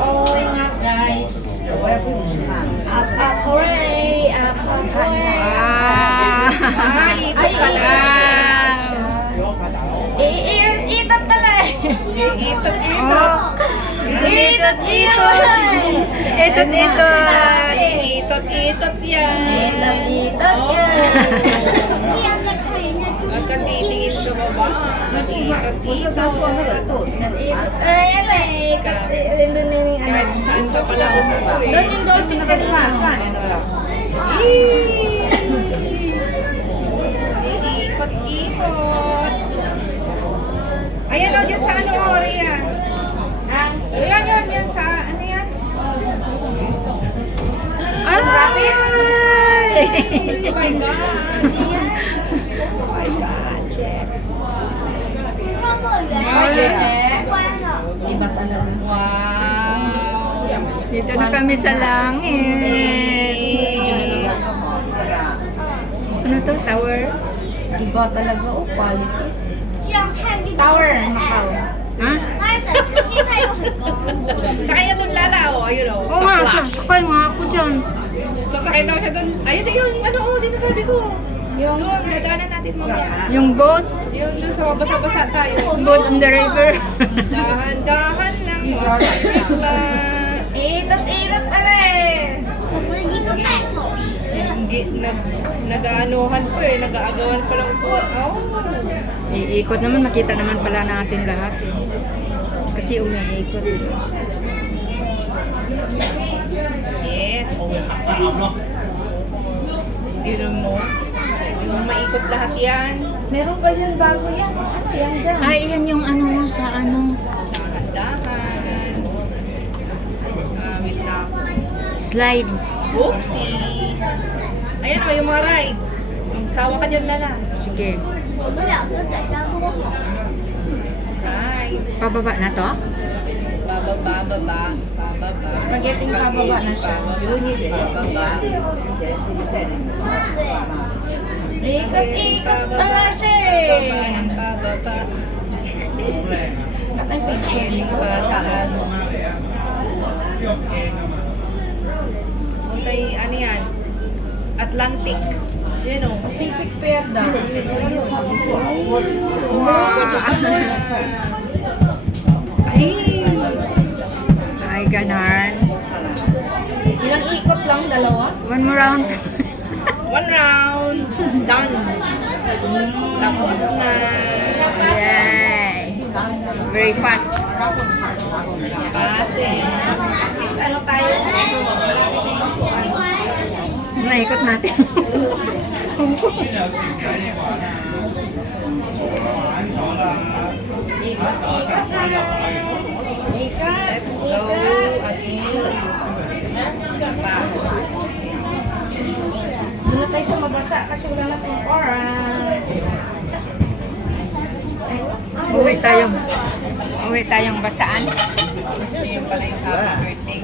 Oh, ingat guys. Hooray! Ay, iitot pala eh. Iitot. Itot yan. Itot yan. Magkatitingin sa baba. Itot. Kahit saan ka pala umuwi. Doon yung dolphin ka naman. Iikot-ikot. Ayan o, dyan sa ano, Oria. Yan sa, ano yan? Ay! Oh my God. Oh my God, Jet. Iba talaga. Wow. Dito na kami sa langit. Ano to? Tower? Iba talaga. Oh, quality. Tower, Macau. Ha? Sakay ka doon, Lala. O, ayun o. Oo nga, sakay nga ako dyan. Sasakay daw siya doon. Ayun na yun. Ano o, sinasabi ko. Yung doon, dadaanan natin mamaya. Yung boat, Yung doon sa mabasa-basa tayo. boat on the river. Dahan-dahan lang. Itot pala eh. Nag-aanuhan po eh. Nag-aagawan pa lang po. Oh. Iikot naman, makita naman pala natin lahat. Eh. Kasi umiikot. Yes. Hindi mo. Hindi mo maikot lahat yan. Meron pa dyan bago yan. Ano yan dyan? Ay, yan yung ano sa ano. Dahan-dahan. Wait lang. Slide. Oopsie. Ayan o, yung mga rides. Yung sawa ka dyan, Lala. Sige. Rides. Pababa na to? Bababa. Spaghetti pababa na siya. Bababa. Ikot pala siya eh. Bababa. Ay, picture niya. Pataas. O sa ano yan? Atlantic. Yan o. Pacific Fair daw. Ay, ganon. Ilang ikot lang? Dalawa? One more round. One round. Done. Tapos na. Yay. Very fast. Passing. At least ano tayo? Naikot natin. Ikot na. Ikot. Let's go again. Isa pa. Doon na tayo sa mabasa kasi wala na tayong oras. Uwi tayong basaan. Yun pala yung happy birthday.